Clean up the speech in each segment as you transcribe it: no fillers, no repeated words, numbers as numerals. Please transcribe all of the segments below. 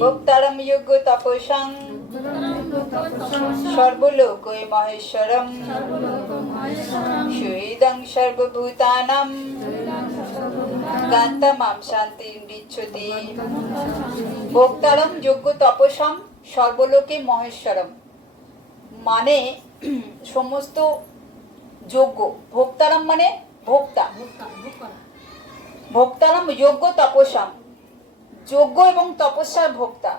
ভোক্তারম যোগ্য তপসাং সর্বলোকৈ মহেশ্বরম সুহৃদং সর্বভূতানাং গান্তমাম শান্তিং গৃচ্ছতি। ভোক্তারম যোগ্য তপসাং সর্বলোকে মহেশ্বরম মানে সমস্ত যোগ্য, ভোক্তারম মানে ভোক্তা, ভোক্তারম যোগ্য তপসাং যোগ্য এবং তপস্যার ভোক্তা।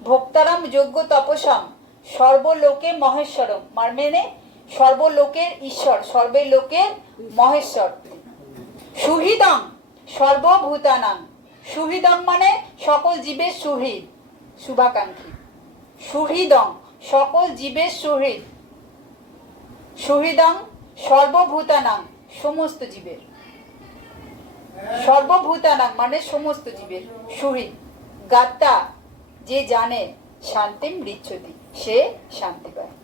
ভোক্তারাম যোগ্য তপসাম সর্বলোকে মহেশ্বরম মানে সর্বলোকের ঈশ্বর, সর্বলোকের মহেশ্বর। সুহৃদং সর্বভূতানাং, সুহৃদং মানে সকল জীবের সুহৃদ, শুভাকাঙ্ক্ষী। সুহৃদং সকল জীবের সুহৃদ, সুহৃদং সর্বভূতানাং সমস্ত জীবের, সর্বভূতানাং মানে সমস্ত জীবের সুহৃদ। গাত্তা যে জানে, শান্তিম গৃচ্ছতি সে শান্তি পায়।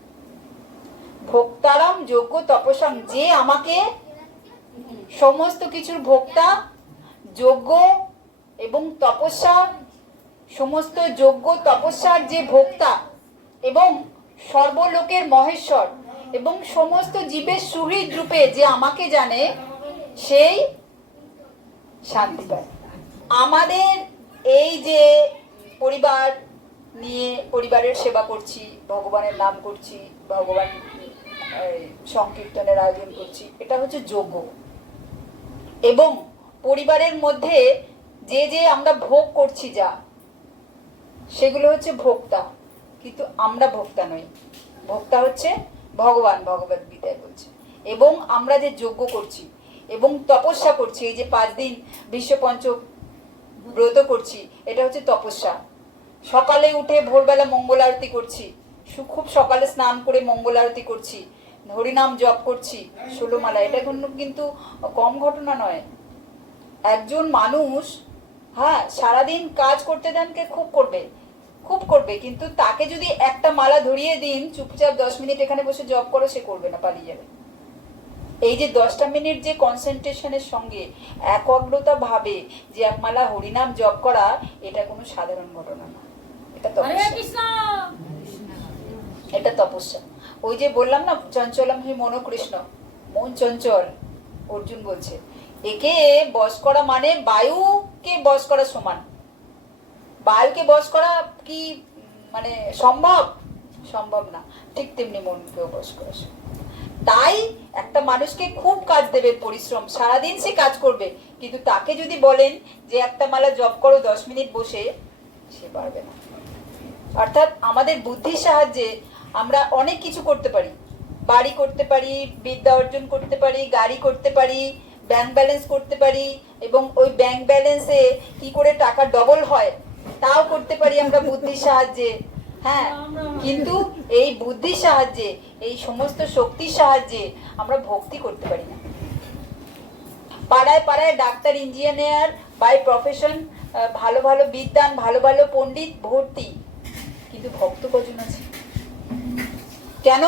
ভোক্তারাম যোগ্য তপসাং যে আমাকে সমস্ত কিছুর ভোক্তা, যোগ্য এবং তপস্যা, সমস্ত যোগ্য তপস্যার যে ভোক্তা এবং সর্বলোকের মহেশ্বর এবং সমস্ত জীবের সুহৃদ রূপে যে আমাকে জানে সেই শান্তি পায়। আমাদের এই যে পরিবার নিয়ে পরিবারের সেবা করছি, ভগবানের নাম করছি, ভগবান সংকীর্তনের আয়োজন করছি, এটা হচ্ছে যোগ্য। এবং পরিবারের মধ্যে যে যে আমরা ভোগ করছি যা, সেগুলো হচ্ছে ভোক্তা, কিন্তু আমরা ভোক্তা নই, ভোক্তা হচ্ছে ভগবান, ভগবত গীতায় বলছে। এবং আমরা যে যজ্ঞ করছি এবং তপস্যা করছি, এই যে 5 দিন বিশ্বপঞ্চ ব্রত করছি, এটা হচ্ছে তপস্যা। সকালে উঠে ভোরবেলা মঙ্গল আরতি করছি, খুব সকালে স্নান করে মঙ্গল আরতি করছি, হরিনাম জপ করছি, 16 মালা, এটা কিন্তু কম ঘটনা নয়। একজন মানুষ হ্যাঁ সারাদিন কাজ করতে দেন কে খুব করবে, খুব করবে, কিন্তু তাকে যদি একটা মালা ধরিয়ে দিন, চুপচাপ 10 মিনিট এখানে বসে জপ করো, সে করবে না, পালিয়ে যাবে। এই যে 10টা মিনিট যে কনসেন্ট্রেশনের সঙ্গে একাগ্রতা ভাবে যে এক মালা হরিনাম জপ করা, এটা কোনো সাধারণ ঘটনা না, এটা তপস্যা, এটা তপস্যা। ওই যে বললাম না, চঞ্চলম হি মনোকৃষ্ণ, মন চঞ্চল, অর্জুন বলছে একে বশ করা মানে বায়ুকে বশ করা সমান। বায়ুকে বশ করা কি মানে সম্ভব? সম্ভব না। ঠিক তেমনি মনকেও বশ করা সম্ভব। তাই একটা মানুষকে খুব কাজ দেবে, পরিশ্রম, সারাদিন সে কাজ করবে, কিন্তু তাকে যদি বলেন যে একটা মালা জপ করো 10 মিনিট বসে, সে পারবে না। অর্থাৎ আমাদের বুদ্ধির সাহায্যে আমরা অনেক কিছু করতে পারি, বাড়ি করতে পারি, বিদ্যা অর্জন করতে পারি, গাড়ি করতে পারি, ব্যাংক ব্যালেন্স করতে পারি, এবং ওই ব্যাংক ব্যালেন্সে কি করে টাকা ডবল হয় তাও করতে পারি আমরা বুদ্ধির সাহায্যে। হ্যাঁ, কিন্তু এই বুদ্ধির সাহায্যে, এই সমস্ত শক্তির সাহায্যে আমরা ভক্তি করতে পারি না। পাড়ায় পাড়ায় ডাক্তার, ইঞ্জিনিয়ার বাই প্রফেশন, ভালো ভালো বিদ্বান, ভালো ভালো পণ্ডিত ভর্তি, কিন্তু ভক্ত কজন আছে? কেন?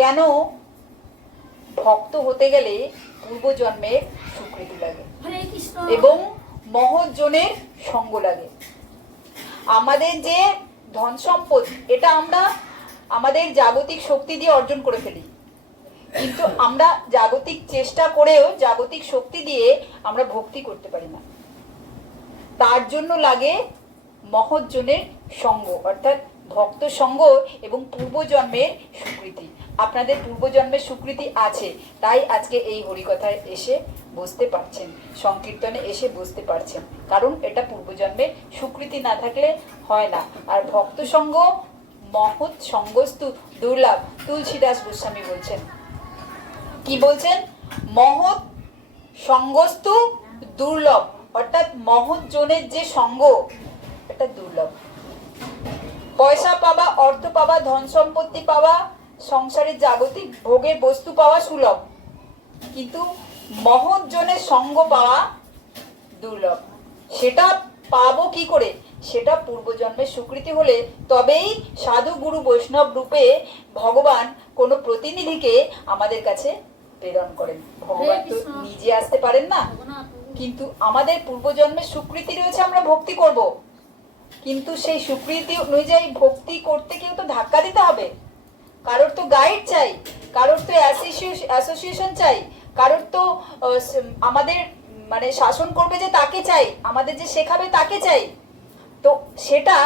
কেন? ভক্ত হতে গেলে পূর্বজন্মের স্বীকৃতি লাগে এবং মহৎজনের সঙ্গ লাগে। আমাদের যে ধন সম্পদ, এটা আমরা আমাদের জাগতিক শক্তি দিয়ে অর্জন করে ফেলি, কিন্তু আমরা জাগতিক চেষ্টা করেও জাগতিক শক্তি দিয়ে আমরা ভক্তি করতে পারি না। তার জন্য লাগে মহৎজনের সঙ্গ, অর্থাৎ ভক্ত সঙ্গ এবং পূর্বজন্মের স্বীকৃতি। আপনাদের পূর্বজন্মের স্বীকৃতি আছে, তাই আজকে এই হরিকথায় এসে বসতে পারছেন, সংকীর্তনে এসে বসতে পারছেন, কারণ এটা পূর্বজন্মের স্বীকৃতি না থাকলে হয় না। আর ভক্ত সঙ্গ মহৎ সঙ্গস্তু দুর্লভ, তুলসীদাস গোস্বামী বলছেন। কি বলছেন? মহৎ সঙ্গস্তু দুর্লভ, অর্থাৎ মহৎ জনের যে সঙ্গ, এটা দুর্লভ। পয়সা পাওয়া, অর্থ পাওয়া, ধন সম্পত্তি পাওয়া, সংসারের জাগতিক ভোগের বস্তু পাওয়া সুলভ, কিন্তু মহৎ জনের সঙ্গ পাওয়া দুর্লভ। সেটা পাবো কি করে? সেটা পূর্বজন্মের স্বীকৃতি হলে তবেই সাধু গুরু বৈষ্ণব রূপে ভগবান কোনো প্রতিনিধিকে আমাদের কাছে প্রেরণ করেন। ভগবান তো নিজে আসতে পারেন না, কিন্তু আমাদের পূর্বজন্মের স্বীকৃতি রয়েছে, আমরা ভক্তি করব, কিন্তু সেই স্বীকৃতি অনুযায়ী ভক্তি করতে কেউ তো ধাক্কা দিতে হবে, কারোর তো গাইড চাই, কারোর তো অ্যাসোসিয়েশন চাই, কারোর তো আমাদের মানে শাসন করবে যে তাকে চাই, আমাদের যে শেখাবে তাকে চাই। তো সেটা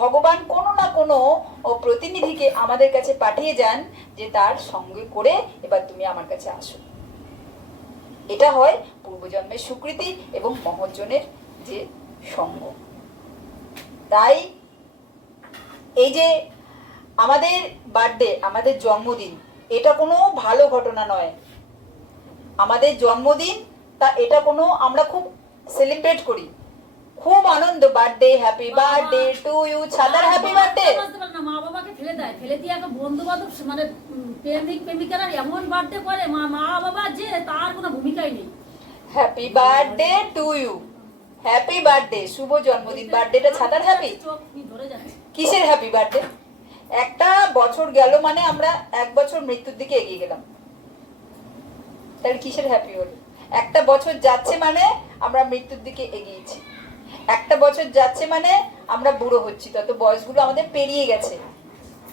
ভগবান কোনো না কোনো প্রতিনিধিকে আমাদের কাছে পাঠিয়ে যান যে তার সঙ্গে করে এবার তুমি আমার কাছে আসো। এটা হয় পূর্বজন্মের স্বীকৃতি এবং মহৎজনের যে সঙ্গ। তাই এই যে আমাদের বার্থডে, আমাদের জন্মদিন, এটা কোনো ভালো ঘটনা নয়। আমাদের জন্মদিন তা এটা কোনো আমরা খুব সেলিব্রেট করি, খুব আনন্দ, birthday, happy birthday to you, ছাদার হ্যাপি বার্থডে। মা বাবাকে ফেলে দেয়, ফেলে দিয়ে একটা বন্ধু বান্ধব মানে প্রেমিক প্রেমিকারা এমন বার্থডে করে, মা বাবা যে তার কোনো ভূমিকাই নেই। Happy birthday to you, happy birthday, শুভ জন্মদিন। বার্থডেটা ছাতার হ্যাপি, কিসের হ্যাপি বার্থডে? একটা বছর গেল মানে আমরা এক বছর মৃত্যুর দিকে এগিয়ে গেলাম, তাহলে কিসের হ্যাপি হলো? একটা বছর যাচ্ছে মানে আমরা মৃত্যুর দিকে এগিয়েছি, একটা বছর যাচ্ছে মানে আমরা বুড়ো হচ্ছি, তত বয়সগুলো আমাদের পেরিয়ে গেছে,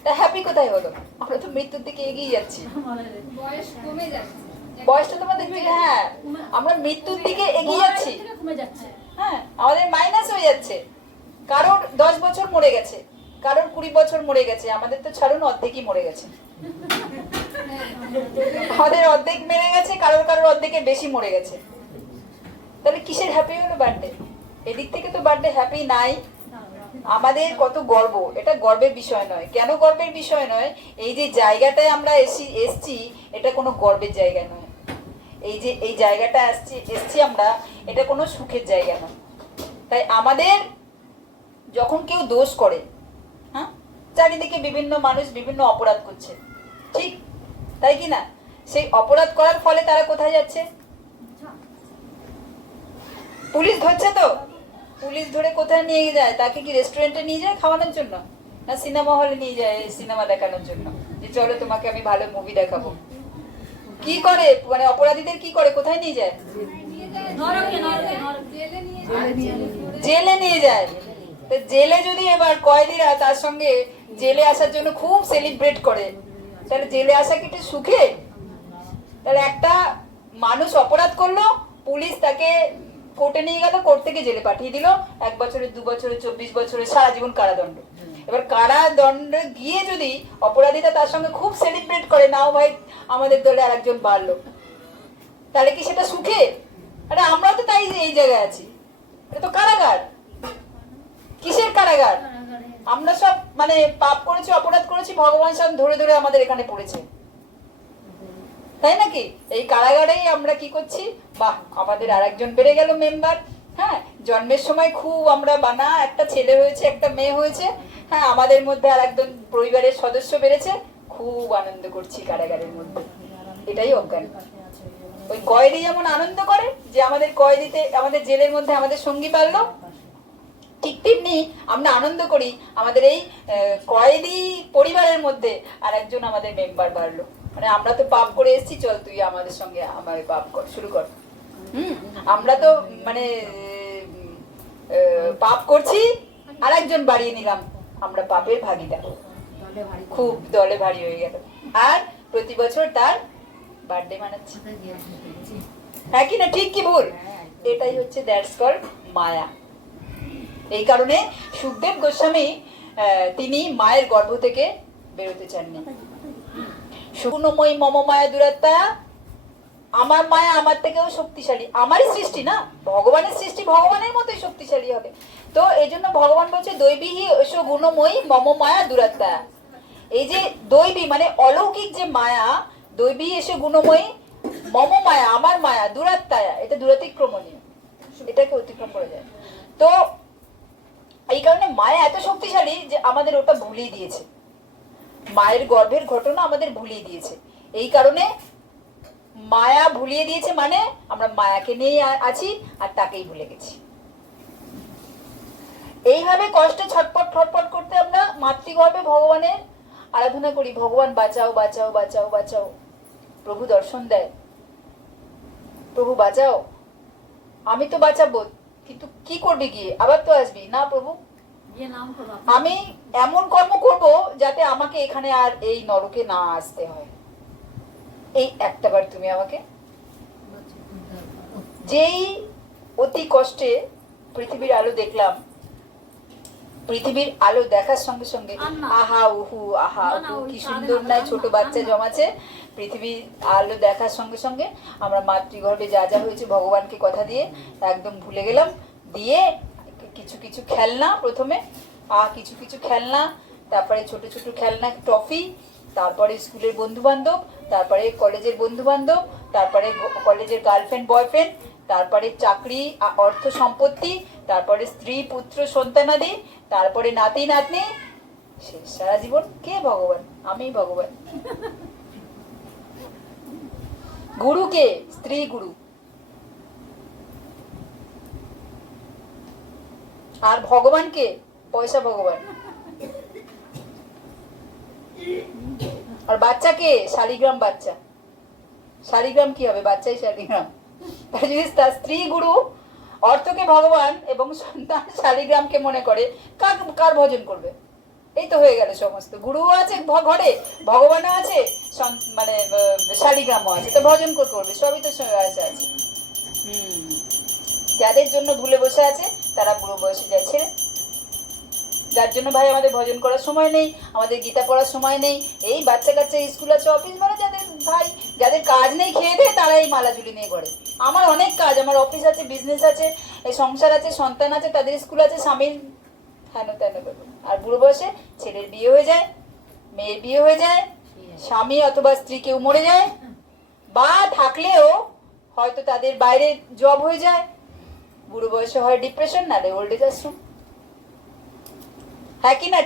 তা হ্যাপি কোথায় হলো? আমরা তো মৃত্যুর দিকে এগিয়ে যাচ্ছি, বয়স কমে যাচ্ছে, বয়সটা তোমাদের দিকে, হ্যাঁ আমরা মৃত্যুর দিকে এগিয়ে যাচ্ছি, হ্যাঁ আমাদের মাইনাস হয়ে যাচ্ছে। কারোর 10 বছর মরে গেছে, কারোর 20 বছর মরে গেছে, আমাদের তো ছাড়ুন অর্ধেকই মরে গেছে, আমাদের অর্ধেক মেরে গেছে, কারোর অর্ধেকের বেশি মরে গেছে, তাহলে কিসের হ্যাপি হলো বার্থডে? এদিক থেকে তো বার্থডে হ্যাপি নাই। আমাদের কত গর্ব, এটা গর্বের বিষয় নয়। কেন গর্বের বিষয় নয়? এই যে জায়গাটায় আমরা এসছি এটা কোনো গর্বের জায়গা নয়। এই যে এই জায়গাটা এসছি আমরা, এটা কোনো সুখের জায়গা নয়। তাই আমাদের যখন কেউ দোষ করে, হ্যাঁ, চারিদিকে বিভিন্ন মানুষ বিভিন্ন অপরাধ করছে, ঠিক তাই কি না? সেই অপরাধ করার ফলে তারা কোথায় যাচ্ছে? পুলিশ ধরছে, তো পুলিশ ধরে কোথায় নিয়ে যায়? তাকে কি রেস্টুরেন্টে নিয়ে যায় খাওয়ানোর জন্য, না সিনেমা হলে নিয়ে যায় সিনেমা দেখানোর জন্য, যে চলো তোমাকে আমি ভালো মুভি দেখাবো? কি করে মানে অপরাধীদের কি করে, কোথায় নিয়ে যায়? জেলে নিয়ে যায়। তো জেলে যদি এবার কয়েদিরা তার সঙ্গে জেলে আসার জন্য খুব সেলিব্রেট করে, তাহলে জেলে আসা কি একটু সুখে? তাহলে একটা মানুষ অপরাধ করলো, পুলিশ তাকে কোর্টে নিয়ে গেল, কোর্ট থেকে জেলে পাঠিয়ে দিল, 1 বছরের 2 বছরের 24 বছরের সারা জীবন কারাদণ্ড। এবার কারাদণ্ড গিয়ে যদি অপরাধীটা তার সঙ্গে খুব সেলিব্রেট করে, নাও ভাই আমাদের দলে আরেকজন বাড়লো, তাহলে কি সেটা সুখে? আরে আমরাও তো তাই এই জায়গায় আছি, এটা তো কারাগার। কিসের কারাগার? আমরা সব মানে পাপ করেছি, অপরাধ করেছি, ভগবান সব ধরে ধরে আমাদের এখানে পড়েছে, তাই নাকি? এই কারাগারেই আমরা কি করছি? বাহ, আমাদের আরেকজন বেড়ে গেল মেম্বার, হ্যাঁ জন্মের সময় খুব আমরা বানা, একটা ছেলে হয়েছে একটা মেয়ে হয়েছে, হ্যাঁ আমাদের মধ্যে আরেকজন পরিবারের সদস্য বেড়েছে, খুব আনন্দ করছি কারাগারের মধ্যে। এটাই অজ্ঞান। ওই কয়েদি যেমন আনন্দ করে যে আমাদের কয়েদিতে, আমাদের জেলের মধ্যে আমাদের সঙ্গী পারলো, ঠিক তেমনি আমরা আনন্দ করি আমাদের এই কয়েদি পরিবারের মধ্যে আর একজন আমাদের মেম্বার বাড়লো। মানে আমরা তো পাপ করে এসেছি, চল তুই আমাদের সঙ্গে আমার পাপ কর, শুরু কর। আমরা তো মানে পাপ করছি, আর একজন বাড়িয়ে নিলাম, আমরা পাপের ভাগিদার, খুব দলে ভারী হয়ে গেল। আর প্রতি বছর তার বার্থডে মানাচ্ছি, হ্যাঁ কি না? ঠিক কি ভুল? এটাই হচ্ছে দ্যাটস কল্ড মায়া। এই কারণে সুখদেব গোস্বামী তিনি মায়ের গর্ভ থেকে বেরোতে চাননি। সুগুণময়ী মম মায়া দুরাত্মা, আমার মায়া আমার থেকেও শক্তিশালী, আমারই সৃষ্টি না, ভগবানের সৃষ্টি ভগবানের মতোই শক্তিশালী হবে। তো এই জন্য ভগবান বলছে দৈবীহি ঐশ গুণময়ী মম মায়া দুরাত্মা। এই যে দৈবী মানে অলৌকিক যে মায়া, দৈবী এসে গুণময়ী মম মায়া আমার মায়া দুরাত্মায়া, এটা দুরাতিক্রমণীয়, এটাকে অতিক্রম করে যায়। তো এই কারণে মায়া এত শক্তিশালী যে আমাদের ওটা ভুলিয়ে দিয়েছে, মায়ের গর্ভের ঘটনা আমাদের ভুলিয়ে দিয়েছে। এই কারণে মায়া ভুলিয়ে দিয়েছে মানে আমরা মায়াকে নিয়ে আছি আর তাকেই ভুলে গেছি। এইভাবে কষ্টে ছটপট ছটপট করতে আমরা মাতৃগর্ভে ভগবানের আরাধনা করি, ভগবান বাঁচাও বাঁচাও বাঁচাও বাঁচাও। প্রভু দর্শন দেয়, প্রভু বাঁচাও, আমি তো বাঁচাবো, কিন্তু কি করবি গিয়ে? আবার তো আসবি না প্রভু, গিয়ে নাম করো আমি এমন কর্ম করব যাতে আমাকে এখানে আর এই নরকে না আসতে হয়। এই একটাবার তুমি আমাকে, যেই অতি কষ্টে পৃথিবীর আলো দেখলাম, পৃথিবীর আলো দেখার সঙ্গে সঙ্গে আহা উহু আহা উহু কি সুন্দর নয়, ছোট বাচ্চা জমাছে। পৃথিবীর আলো দেখার সঙ্গে সঙ্গে আমরা মাতৃগর্ভে যা যা হয়েছে ভগবানকে কথা দিয়ে একদম ভুলে গেলাম। দিয়ে কিছু কিছু খেলনা, প্রথমে কিছু কিছু খেলনা, তারপরে ছোট ছোট খেলনা ট্রফি, তারপরে স্কুলের বন্ধু বান্ধব, তারপরে কলেজের বন্ধু বান্ধব, তারপরে কলেজের গার্লফ্রেন্ড বয়ফ্রেন্ড, তারপরে চাকরি অর্থ সম্পত্তি, তারপরে স্ত্রী পুত্র সন্তানাদি, তারপরে নাতি নাতনি, শেষ সারা জীবন কে ভগবান? আমি ভগবান। গুরু কে? স্ত্রী গুরু। আর ভগবান কে? পয়সা ভগবান। আর বাচ্চা কে? শালিগ্রাম বাচ্চা। শালিগ্রাম কি হবে? বাচ্চাই শালিগ্রাম। তার যদি তার স্ত্রী গুরু, অর্থকে ভগবান এবং সন্তান শালিগ্রামকে মনে করে, কার ভজন করবে? এই তো হয়ে গেল সমস্ত। গুরুও আছে ঘরে, ভগবানও আছে, মানে শালিগ্রামও আছে, তো ভজন করবে, সবই তো আছে। যাদের জন্য ভুলে বসে আছে তারা বুড়ো বয়সে যায় ছেড়ে। যার জন্য ভাই আমাদের ভজন করার সময় নেই, আমাদের গীতা পড়ার সময় নেই, এই বাচ্চা কাচ্চা স্কুল আছে, অফিস, মানে যাদের ভাই যাদের কাজ নেই খেয়ে দেয়, তারা এই মালা ঝুলি নিয়ে ঘরে। আমার অনেক কাজ, আমার অফিস আছে, বিজনেস আছে, এই সংসার আছে, সন্তান আছে, তাদের স্কুল আছে, স্বামীর হেন তেন। আর বুড়ো বয়সে ছেলের বিয়ে হয়ে যায়, মেয়ের বিয়ে হয়ে যায়, স্বামী অথবা স্ত্রী কেউ মরে যায়, বা থাকলেও হয়তো তাদের বাইরে জব হয়ে যায়। বুড়ো বয়সে হয় ডিপ্রেশন, না ওল্ড এজ আশ্রম। হ্যাঁ কি না?